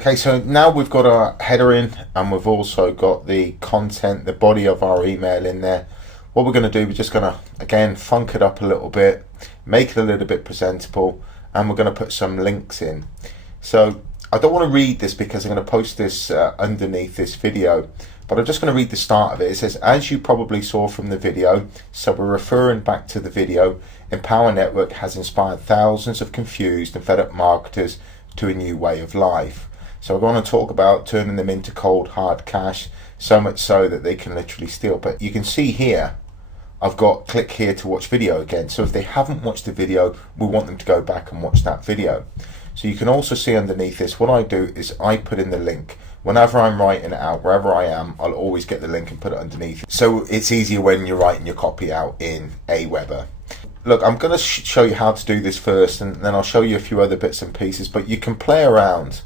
Okay, so now we've got our header in and we've also got the content, the body of our email in there. What we're going to do, we're just going to, again, funk it up a little bit, make it a little bit presentable, and we're going to put some links in. So I don't want to read this because I'm going to post this underneath this video, but I'm just going to read the start of it. It says, as you probably saw from the video, so we're referring back to the video, Empower Network has inspired thousands of confused and fed up marketers to a new way of life. So we're going to talk about turning them into cold hard cash, so much so that they can literally steal. But you can see here, I've got click here to watch video again. So if they haven't watched the video, we want them to go back and watch that video. So you can also see underneath this, what I do is I put in the link. Whenever I'm writing it out, wherever I am, I'll always get the link and put it underneath. So it's easier when you're writing your copy out in Aweber. Look, I'm going to show you how to do this first, and then I'll show you a few other bits and pieces, but you can play around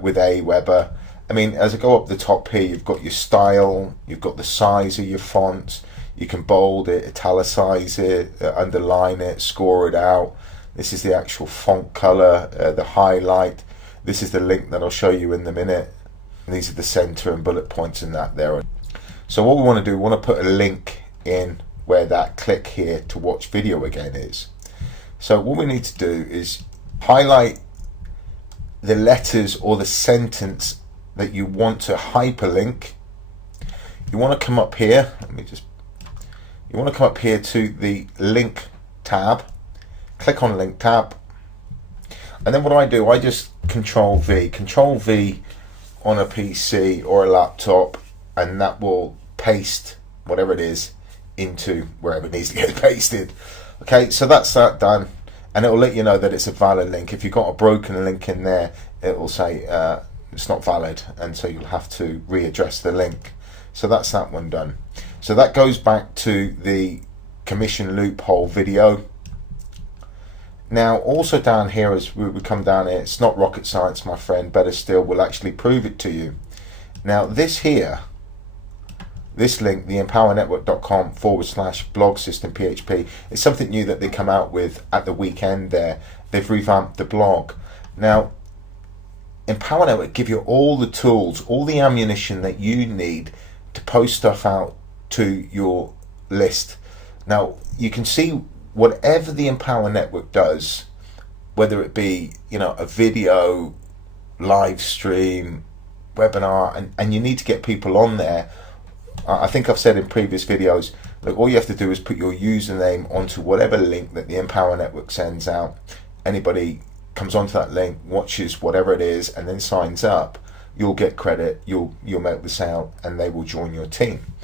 with Aweber. I mean, as I go up the top here, you've got your style, you've got the size of your fonts, you can bold it, italicize it, underline it, score it out. This is the actual font color, the highlight. This is the link that I'll show you in a minute. And these are the center and bullet points and that there. So what we want to do, we want to put a link in where that click here to watch video again is. So what we need to do is highlight the letters or the sentence that you want to hyperlink. You want to come up here, you want to come up here to the link tab, click on link tab, and then what do, I just control V on a PC or a laptop, and that will paste whatever it is into wherever it needs to get pasted. Okay, so that's that done, and it will let you know that it's a valid link. If you've got a broken link in there, it will say it's not valid, and so you'll have to readdress the link. So that's that one done. So that goes back to the commission loophole video. Now also down here, as we come down here, it's not rocket science, my friend. Better still, we'll actually prove it to you. Now this here, this link, the empowernetwork.com/blog system PHP, is something new that they come out with at the weekend there. They've revamped the blog. Now, Empower Network give you all the tools, all the ammunition that you need to post stuff out to your list. Now, you can see whatever the Empower Network does, whether it be, you know, a video, live stream, webinar, and you need to get people on there. I think I've said in previous videos, look, all you have to do is put your username onto whatever link that the Empower Network sends out. Anybody comes onto that link, watches whatever it is, and then signs up, you'll get credit, you'll make the sale, and they will join your team.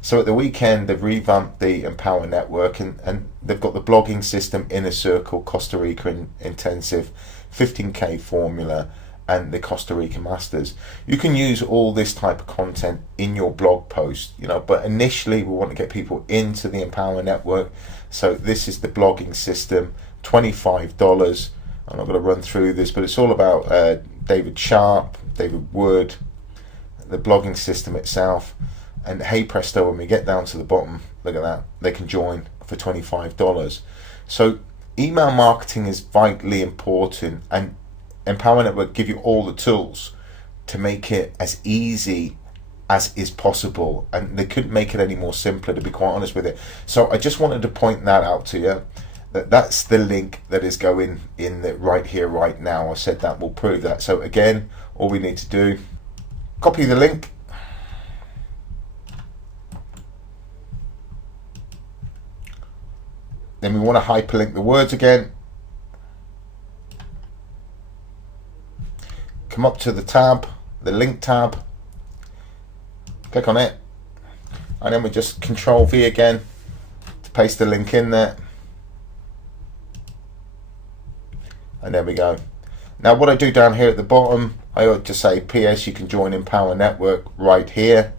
So at the weekend, they've revamped the Empower Network, and they've got the blogging system, Inner Circle, Costa Rica Intensive, 15K Formula, and the Costa Rica Masters. You can use all this type of content in your blog post, you know, but initially we want to get people into the Empower Network. So this is the blogging system, $25. I'm not going to run through this, but it's all about David Sharp, David Wood, the blogging system itself. And hey presto, when we get down to the bottom, look at that, they can join for $25. So email marketing is vitally important, and Empower Network give you all the tools to make it as easy as is possible, and they couldn't make it any more simpler, to be quite honest with you. So I just wanted to point that out to you, that's the link that is going in right here right now. I said that will prove that. So again, all we need to do, copy the link, then we want to hyperlink the words again, come up to the tab, the link tab, click on it, and then we just control V again to paste the link in there, and there we go. Now what I do down here at the bottom, I ought to say PS, you can join Empower Network right here.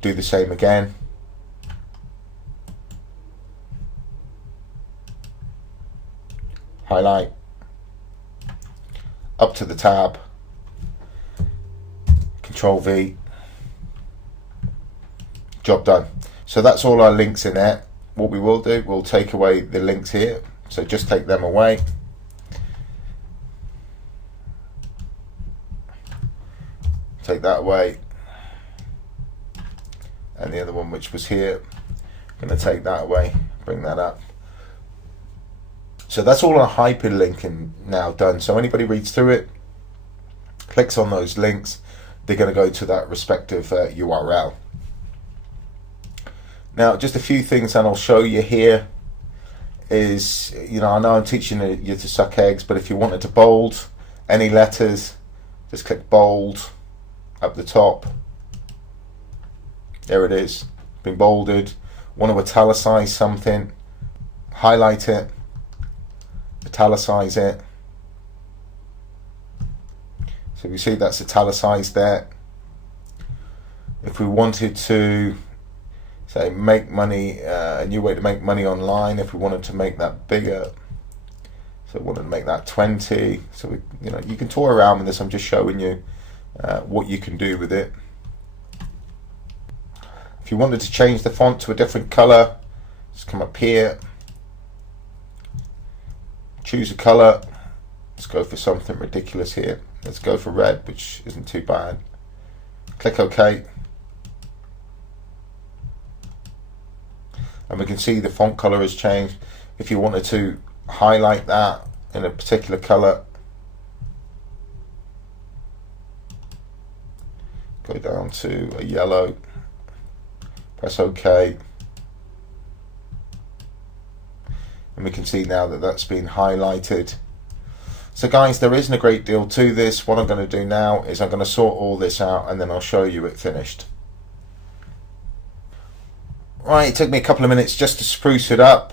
Do the same again. Highlight, up to the tab, Control V, job done. So that's all our links in there. What we will do, we'll take away the links here, so just take them away. take that away, and the other one which was here, I'm going to take that away, bring that up. So that's all our hyperlinking now done. So anybody reads through it, clicks on those links, they're going to go to that respective URL. Now, just a few things that I'll show you here is, I know I'm teaching you to suck eggs, but if you wanted to bold any letters, just click bold up the top. There it is, been bolded. Want to italicize something, highlight it, italicize it. So we see that's italicized there. If we wanted to say make money, a new way to make money online, if we wanted to make that bigger, so we wanted to make that 20, so we, you can toy around with this. I'm just showing you what you can do with it. If you wanted to change the font to a different color, just come up here, choose a color. Let's go for something ridiculous here. Let's go for red, which isn't too bad. Click OK. And we can see the font color has changed. If you wanted to highlight that in a particular color, go down to a yellow, press OK. And we can see now that that's been highlighted. So guys, there isn't a great deal to this. What I'm going to do now is I'm going to sort all this out and then I'll show you it finished. Right, it took me a couple of minutes just to spruce it up.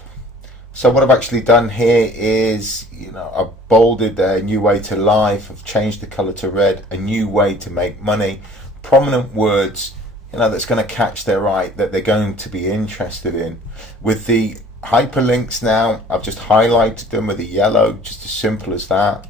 So what I've actually done here is, I've bolded a new way to life, I've changed the color to red, a new way to make money, prominent words, that's going to catch their eye, that they're going to be interested in. With the hyperlinks now, I've just highlighted them with a yellow, just as simple as that.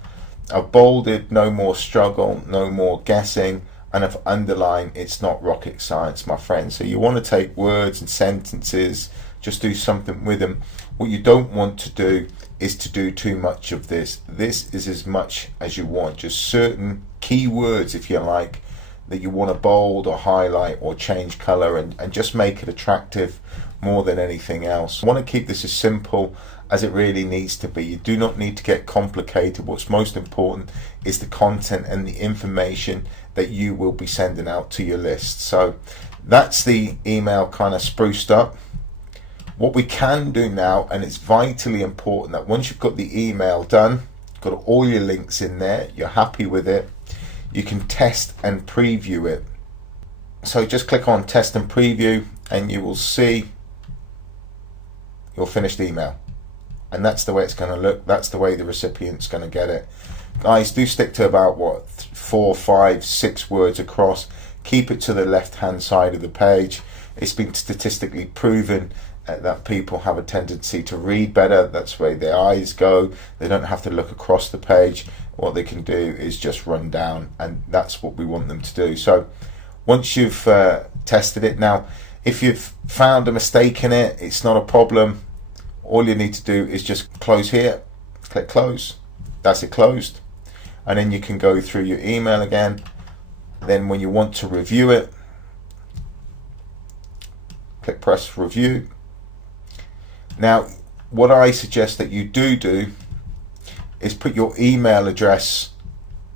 I've bolded, no more struggle, no more guessing, and I've underlined, it's not rocket science, my friend. So you want to take words and sentences, just do something with them. What you don't want to do is to do too much of this. This is as much as you want, just certain key words, if you like, that you want to bold or highlight or change color and just make it attractive more than anything else. I want to keep this as simple as it really needs to be. You do not need to get complicated. What's most important is the content and the information that you will be sending out to your list. So that's the email kind of spruced up. What we can do now, and it's vitally important, that once you've got the email done, got all your links in there, you're happy with it, you can test and preview it. So just click on test and preview and you will see your finished email. And that's the way it's going to look. That's the way the recipient's going to get it. Guys, do stick to about 4, 5, 6 words across. Keep it to the left hand side of the page. It's been statistically proven that people have a tendency to read better. That's where their eyes go. They don't have to look across the page. What they can do is just run down, and that's what we want them to do. So once you've tested it, now if you've found a mistake in it, it's not a problem. All you need to do is just close here, click close. That's it, closed. And then you can go through your email again. Then when you want to review it, click press review. Now what I suggest that you do is put your email address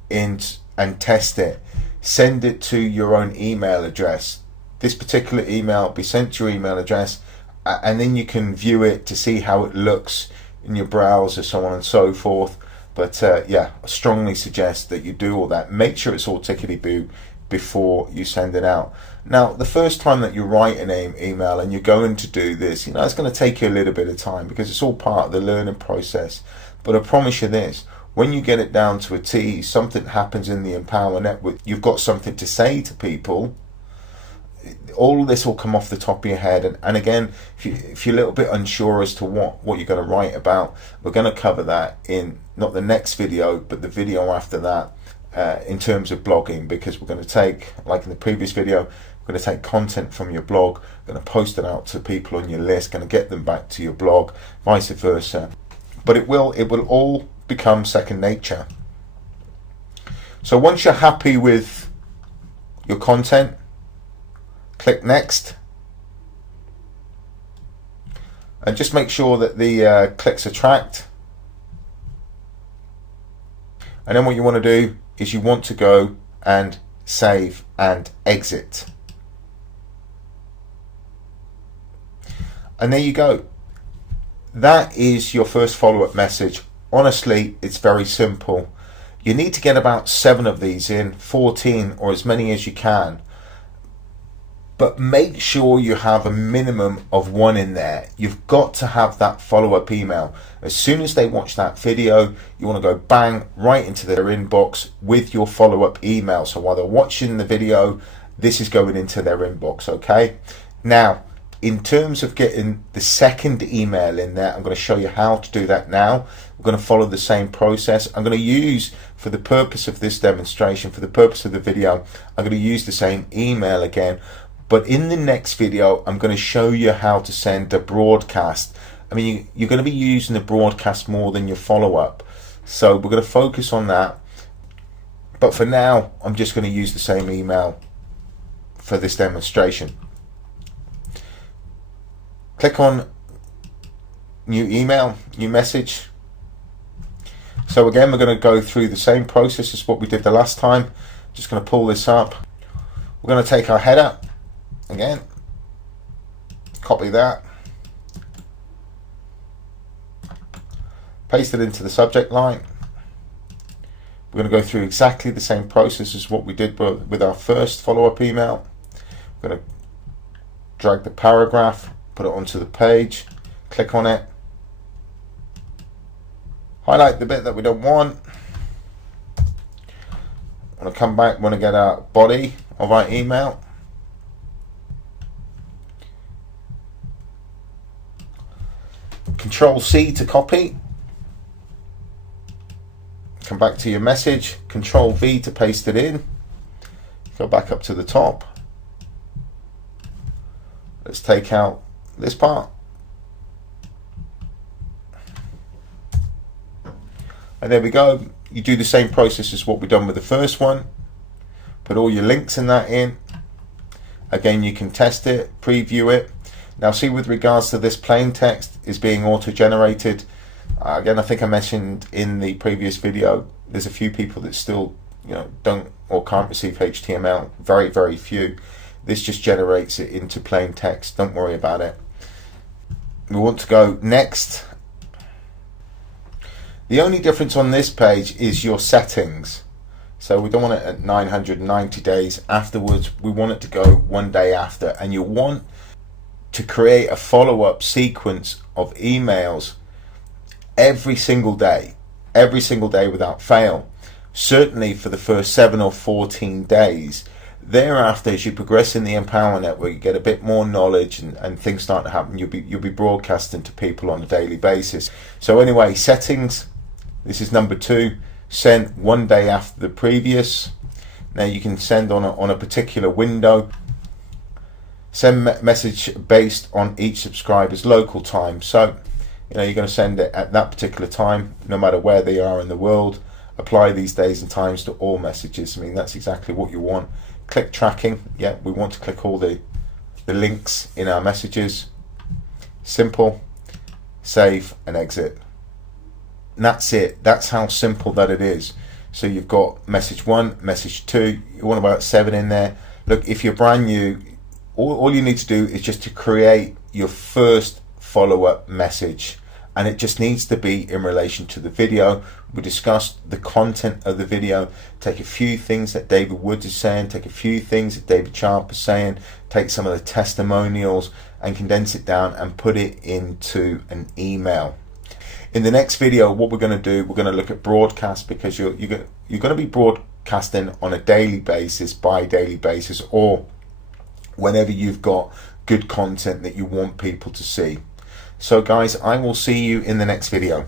in and test it. Send it to your own email address. This particular email will be sent to your email address, and then you can view it to see how it looks in your browser, so on and so forth. But yeah, I strongly suggest that you do all that. Make sure it's all tickety-boo before you send it out. Now, the first time that you write an email and you're going to do this, it's going to take you a little bit of time because it's all part of the learning process. But I promise you this, when you get it down to a T, something happens in the Empower Network. You've got something to say to people. All this will come off the top of your head. And again, if you're a little bit unsure as to what you're going to write about, we're going to cover that in not the next video, but the video after that, in terms of blogging, because we're going to take, like in the previous video, we're going to take content from your blog, going to post it out to people on your list, going to get them back to your blog, vice versa. But it will all become second nature. So once you're happy with your content, click next, and just make sure that the clicks are tracked. And then what you want to do is you want to go and save and exit. And there you go. That is your first follow-up message. Honestly, it's very simple. You need to get about 7 of these in, 14 or as many as you can. But make sure you have a minimum of 1 in there. You've got to have that follow-up email. As soon as they watch that video, you want to go bang right into their inbox with your follow-up email. So while they're watching the video, this is going into their inbox, okay? Now, in terms of getting the second email in there, I'm going to show you how to do that now. We're going to follow the same process. I'm going to use, for the purpose of this demonstration, for the purpose of the video, I'm going to use the same email again. But in the next video, I'm going to show you how to send a broadcast. I mean, you're going to be using the broadcast more than your follow-up. So we're going to focus on that. But for now, I'm just going to use the same email for this demonstration. Click on new email, new message. So again, we're going to go through the same process as what we did the last time. Just going to pull this up. We're going to take our header again, copy that, paste it into the subject line. We're going to go through exactly the same process as what we did with our first follow-up email. We're going to drag the paragraph, put it onto the page, click on it, highlight the bit that we don't want. I want to come back, want to get our body of our email. Control C to copy. Come back to your message, Control V to paste it in. Go back up to the top. Let's take out this part. And there we go. You do the same process as what we've done with the first one. Put all your links in that in. Again, you can test it, preview it. Now see, with regards to this plain text is being auto-generated. Again, I think I mentioned in the previous video, there's a few people that still, don't or can't receive HTML. Very, very few. This just generates it into plain text. Don't worry about it. We want to go next. The only difference on this page is your settings. So we don't want it at 990 days afterwards. We want it to go 1 day after. And you want to create a follow-up sequence of emails every single day without fail. Certainly for the first 7 or 14 days. Thereafter, as you progress in the Empower Network, you get a bit more knowledge and things start to happen. You'll be broadcasting to people on a daily basis. So anyway, settings. This is number 2. Send 1 day after the previous. Now you can send on a particular window. Send message based on each subscriber's local time. So you're going to send it at that particular time, no matter where they are in the world. Apply these days and times to all messages. I mean, that's exactly what you want. Click tracking. Yeah, we want to click all the links in our messages. Simple. Save and exit. And that's it. That's how simple that it is. So you've got message 1, message 2. You want about 7 in there. Look, if you're brand new, all you need to do is just to create your first follow-up message, and it just needs to be in relation to the video. We discussed the content of the video. Take a few things that David Woods is saying, take a few things that David Sharp is saying, take some of the testimonials and condense it down and put it into an email. In the next video, what we're going to do, we're going to look at broadcast, because you're going to be broadcasting on a daily basis, bi-daily basis, or whenever you've got good content that you want people to see. So guys, I will see you in the next video.